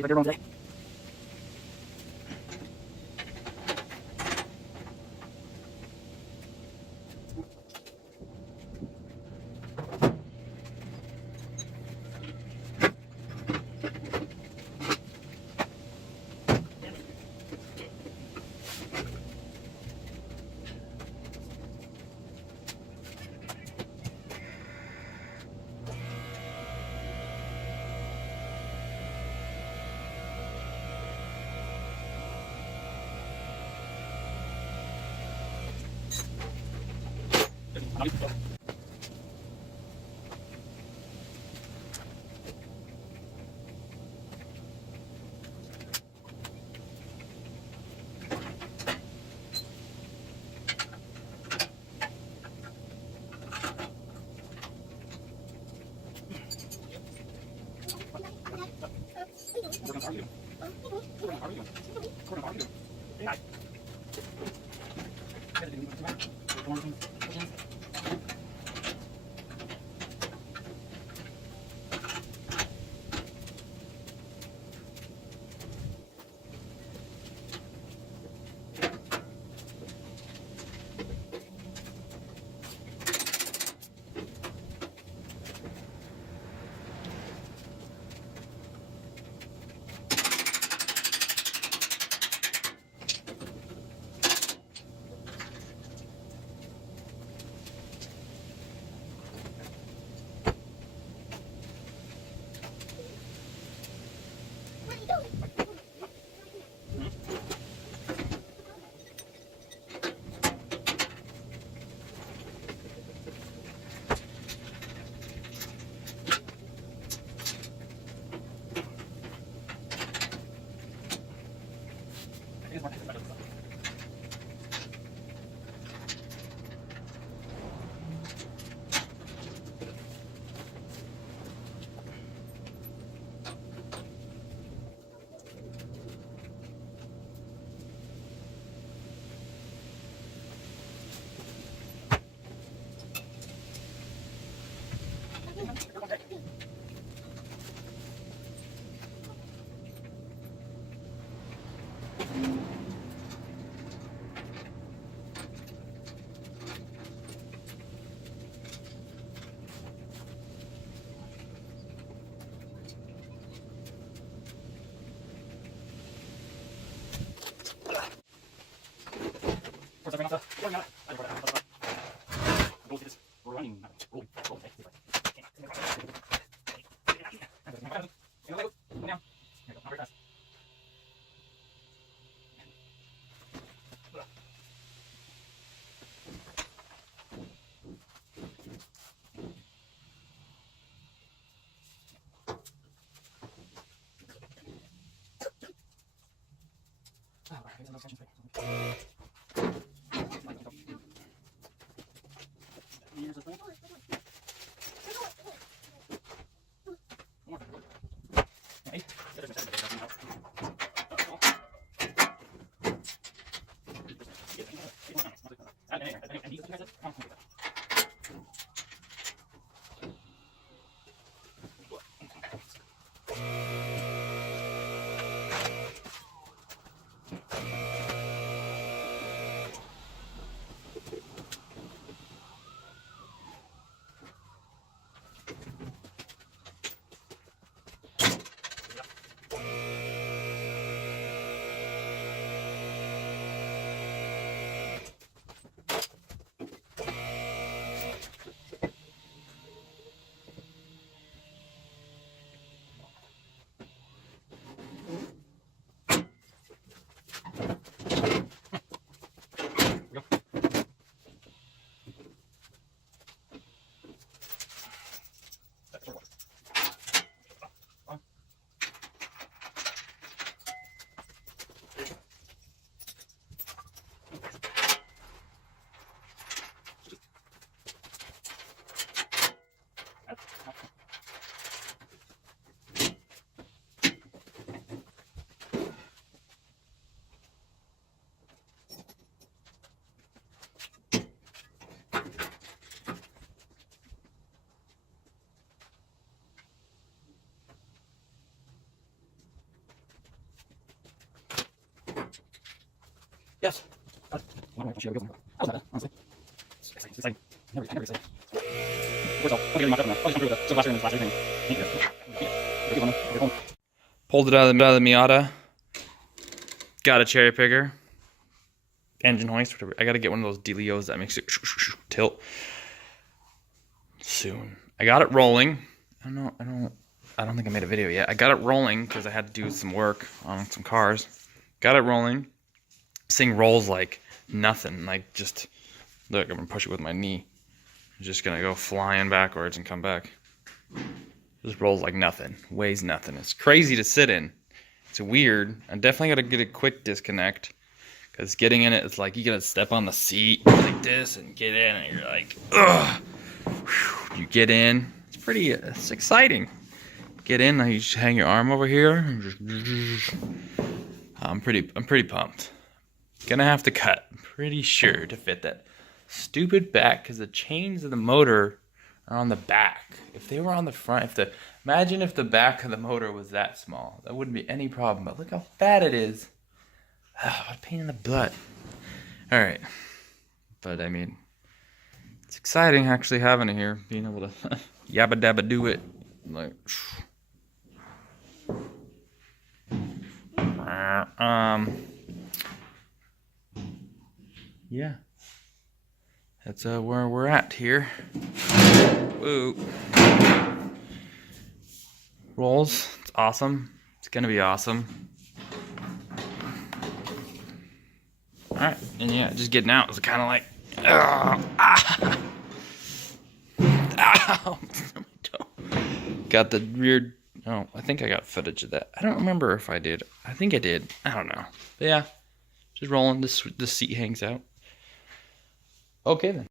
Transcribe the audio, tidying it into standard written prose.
See if I did wrong today. Yes. That was bad, honestly. It's exciting. Never exciting. First off, I'm getting my stuff now. I'll just come through with a silver blaster and the splash thing. Pulled it out of the Miata. Got a cherry picker. Engine hoist, whatever. I gotta get one of those dealios that makes it tilt soon. I got it rolling. I don't think I made a video yet. I got it rolling because I had to do some work on some cars. Got it rolling. This thing rolls like nothing. Like just look, I'm gonna push it with my knee. I'm just gonna go flying backwards and come back. Just rolls like nothing. Weighs nothing. It's crazy to sit in. It's weird. I definitely gotta get a quick disconnect. Because getting in it, it's like you gotta step on the seat like this and get in, and you're like, ugh. You get in. It's exciting. Get in, you just hang your arm over here. And just, I'm pretty pumped. Gonna have to cut, I'm pretty sure, to fit that stupid back, because the chains of the motor are on the back. If they were on the front, imagine if the back of the motor was that small. That wouldn't be any problem, but look how fat it is. What a pain in the butt. Alright. But I mean, it's exciting actually having it here, being able to yabba dabba do it. Like, yeah. That's where we're at here. Woo. Rolls. It's awesome. It's gonna be awesome. Alright, and yeah, just getting out was kind of like, ow, got the rear, oh, I think I got footage of that. I don't remember if I did. I think I did. I don't know. But yeah, just rolling, this seat hangs out. Okay then.